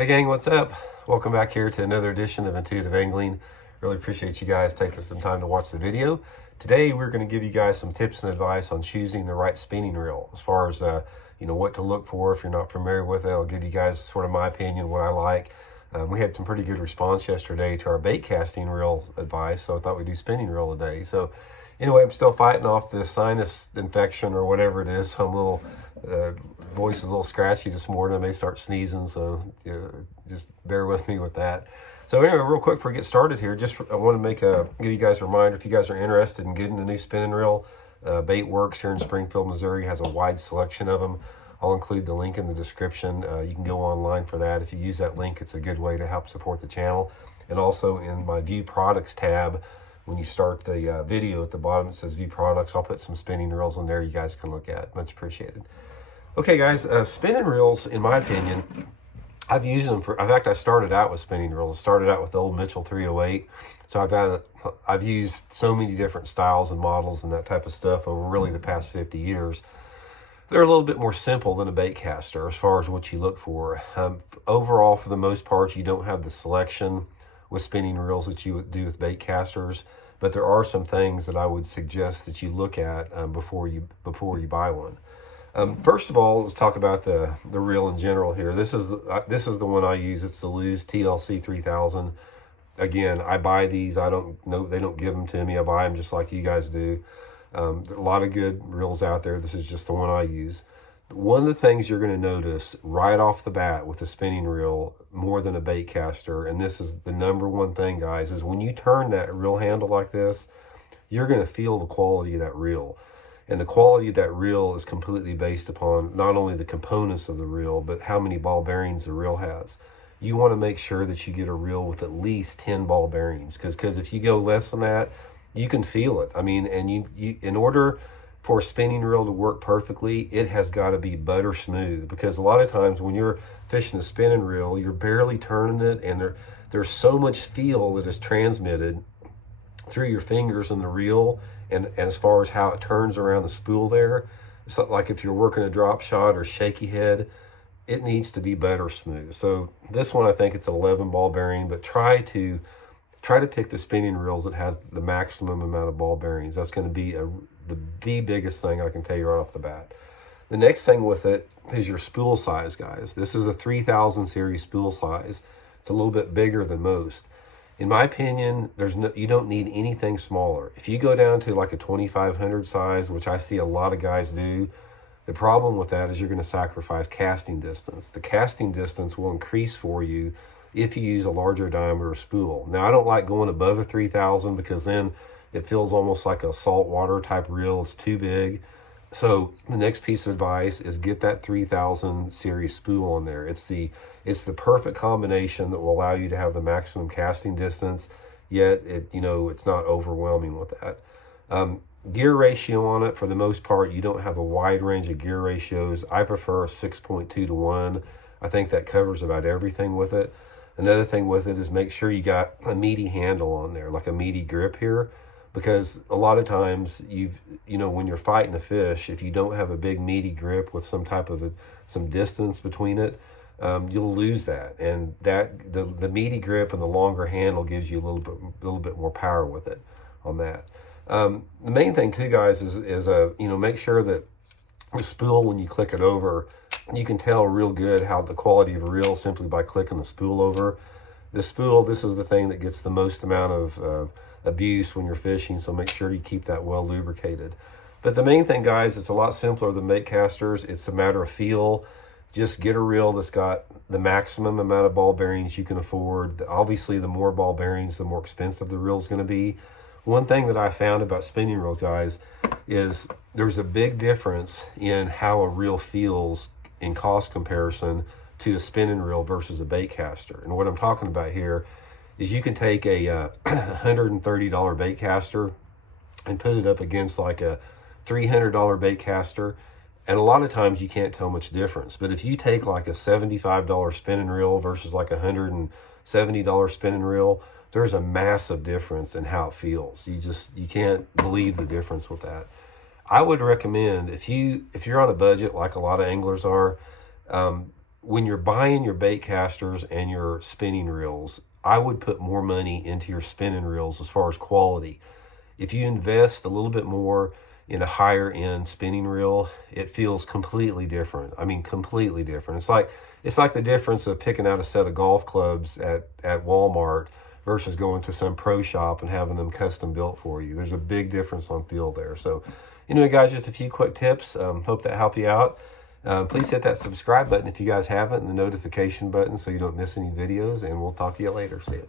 Hey gang, what's up? Welcome back here to another edition of Intuitive Angling. Really appreciate you guys taking some time to watch the video. Today we're going to give you guys some tips and advice on choosing the right spinning reel. As far as what to look for if you're not familiar with it, I'll give you guys sort of my opinion, what I like. We had some pretty good response yesterday to our bait casting reel advice, so I thought we'd do spinning reel today. So anyway, I'm still fighting off the sinus infection or whatever it is. So I'm a little voice is a little scratchy this morning. I may start sneezing, so just bear with me with that. So anyway, real quick before we get started here, I want to give you guys a reminder, if you guys are interested in getting a new spinning reel, Bait Works here in Springfield, Missouri has a wide selection of them. I'll include the link in the description. You can go online for that. If you use that link, it's a good way to help support the channel. And also in my View Products tab, when you start the video at the bottom, it says View Products. I'll put some spinning reels in there you guys can look at. Much appreciated. Okay, guys, spinning reels, in my opinion, I've used them in fact, I started out with spinning reels. I started out with the old Mitchell 308. So I've used so many different styles and models and that type of stuff over really the past 50 years. They're a little bit more simple than a bait caster as far as what you look for. Overall, for the most part, you don't have the selection with spinning reels that you would do with bait casters, but there are some things that I would suggest that you look at before you buy one. First of all, let's talk about the reel in general here. This is the one I use. It's the Lew's TLC 3000. Again, I buy these. I don't know, they don't give them to me. I buy them just like you guys do. There are a lot of good reels out there. This is just the one I use. One of the things you're going to notice right off the bat with a spinning reel more than a bait caster, and this is the number one thing, guys, is when you turn that reel handle like this, you're going to feel the quality of that reel. And the quality of that reel is completely based upon not only the components of the reel, but how many ball bearings the reel has. You want to make sure that you get a reel with at least 10 ball bearings, because if you go less than that, you can feel it. I mean, and you in order for a spinning reel to work perfectly, it has got to be butter smooth, because a lot of times when you're fishing a spinning reel, you're barely turning it, and there's so much feel that is transmitted through your fingers in the reel, and as far as how it turns around the spool there. It's like if you're working a drop shot or shaky head, it needs to be butter smooth. So this one, I think it's 11 ball bearing, but try to pick the spinning reels that has the maximum amount of ball bearings. That's going to be the biggest thing I can tell you right off the bat. The next thing with it is your spool size, guys. This is a 3000 series spool size. It's a little bit bigger than most. In my opinion, you don't need anything smaller. If you go down to like a 2500 size, which I see a lot of guys do, the problem with that is you're going to sacrifice casting distance. The casting distance will increase for you if you use a larger diameter spool. Now, I don't like going above a 3000 because then it feels almost like a saltwater type reel. It's too big. So the next piece of advice is get that 3000 series spool on there. It's the perfect combination that will allow you to have the maximum casting distance, yet it's not overwhelming with that. Gear ratio on it, for the most part, you don't have a wide range of gear ratios. I prefer a 6.2 to 1. I think that covers about everything with it. Another thing with it is make sure you got a meaty handle on there, like a meaty grip here, because a lot of times when you're fighting a fish, if you don't have a big meaty grip with some type of some distance between it, you'll lose that. And that the meaty grip and the longer handle gives you a little bit more power with it on that. The main thing too, guys, is make sure that the spool, when you click it over, you can tell real good how the quality of a reel simply by clicking the spool over. The spool, this is the thing that gets the most amount of abuse when you're fishing, so make sure you keep that well lubricated. But the main thing, guys, it's a lot simpler than bait casters. It's a matter of feel. Just get a reel that's got the maximum amount of ball bearings you can afford. Obviously, the more ball bearings, the more expensive the reel is going to be. One thing that I found about spinning reels, guys, is there's a big difference in how a reel feels in cost comparison to a spinning reel versus a bait caster. And what I'm talking about here is you can take a $130 bait caster and put it up against like a $300 bait caster, and a lot of times you can't tell much difference. But if you take like a $75 spinning reel versus like a $170 spinning reel, there's a massive difference in how it feels. You can't believe the difference with that. I would recommend, if you're on a budget like a lot of anglers are, when you're buying your bait casters and your spinning reels, I would put more money into your spinning reels as far as quality. If you invest a little bit more in a higher end spinning reel, it feels completely different. I mean, completely different. It's like the difference of picking out a set of golf clubs at Walmart versus going to some pro shop and having them custom built for you. There's a big difference on feel there. So anyway, guys, just a few quick tips. Hope that helped you out. Please hit that subscribe button if you guys haven't, and the notification button so you don't miss any videos, and we'll talk to you later. See you.